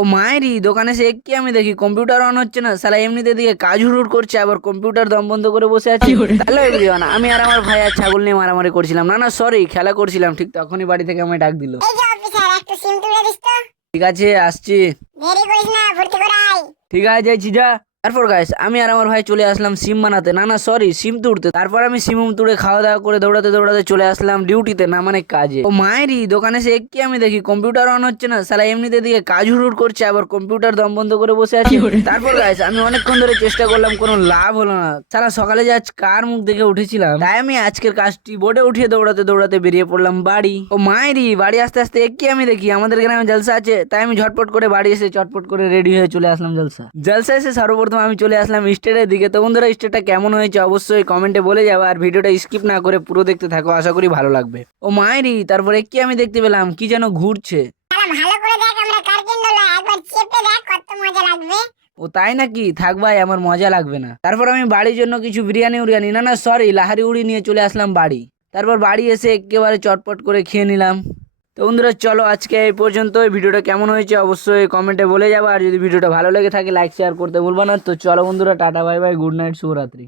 ও মায়েরই দোকানে এসে কি আমি দেখি কম্পিউটার অন হচ্ছে না, শালা এমনিতে দিকে কাজ হুড় করছে, আবার কম্পিউটার দম বন্ধ করে বসে আছে। হ্যালো এভরিওয়ান, আমি আর আমার ভাই আর ছাগল নিয়ে মারামারি করছিলাম। না না সরি, খেলা করছিলাম। ঠিক তখনই বাড়ি থেকে আমায় ডাক দিল। এই যে অফিসার, একটু সিম তুলে দিস তো। ঠিক আছে আসছি। দেরি করিস না, ভর্তি করে আয়। ঠিক আছে যাইছি যা। তারপর গাইস আমি আর আমার ভাই চলে আসলাম সিম বানাতে, না না সরি সিম তুড়তে। তারপর আমি সিম তুড়ে খাওয়া দাওয়া করে দৌড়াতে দৌড়াতে চলে আসলাম ডিউটিতে, না মানে কাজে। ও মায়েরই দোকানে এসে কি আমি দেখি কম্পিউটার অন হচ্ছে না, শালা এমনিতে দিকে কাজ হুড় করছে, আবার কম্পিউটার দম বন্ধ করে বসে আছে। তারপর গাইস আমি অনেকক্ষণ ধরে চেষ্টা করলাম, কোনো লাভ হলো না। সারা সকালে যে আজ কার মুখ দেখে উঠেছিলাম, তাই আমি আজকের কাজটি বোর্ডে উঠিয়ে দৌড়াতে দৌড়াতে বেরিয়ে পড়লাম বাড়ি। ও মায়েরই বাড়ি আসতে আসতে কি আমি দেখি আমাদের গ্রামে জলসা আছে, তাই আমি ঝটপট করে বাড়ি এসে চটপট করে রেডি হয়ে চলে আসলাম জলসা এসে সর্বপ্রথম আমি চলে আসলাম স্টেটের দিকে। তো বন্ধুরা স্টেটটা কেমন হয়েছে অবশ্যই কমেন্টে বলে যাবে, আর ভিডিওটা স্কিপ না করে পুরো দেখতে থাকো, আশা করি ভালো লাগবে। ও মায়েরই তারপরে কি আমি দেখতে পেলাম কি যেন ঘুরছে। শালা ভালো করে দেখ, আমরা কার কিনলো, একবার চেপে দেখ কত মজা লাগবে। ও তাই নাকি, থাক ভাই আমার মজা লাগবে না। তারপর আমি বাড়ির জন্য কিছু বিরিয়ানি উরিয়ানি না না সরি লাহারি উড়ি নিয়ে চলে আসলাম বাড়ি। তারপর বাড়ি এসে একেবারে চটপট করে খেয়ে নিলাম। তো বন্ধুরা চলো আজকে এই পর্যন্ত। ভিডিওটা কেমন হয়েছে অবশ্যই কমেন্টে বলে যাবো, আর যদি ভিডিওটা ভালো লেগে থাকে লাইক শেয়ার করতে ভুলবা না। তো চলো বন্ধুরা, tata bye bye, good night, শুভরাত্রি।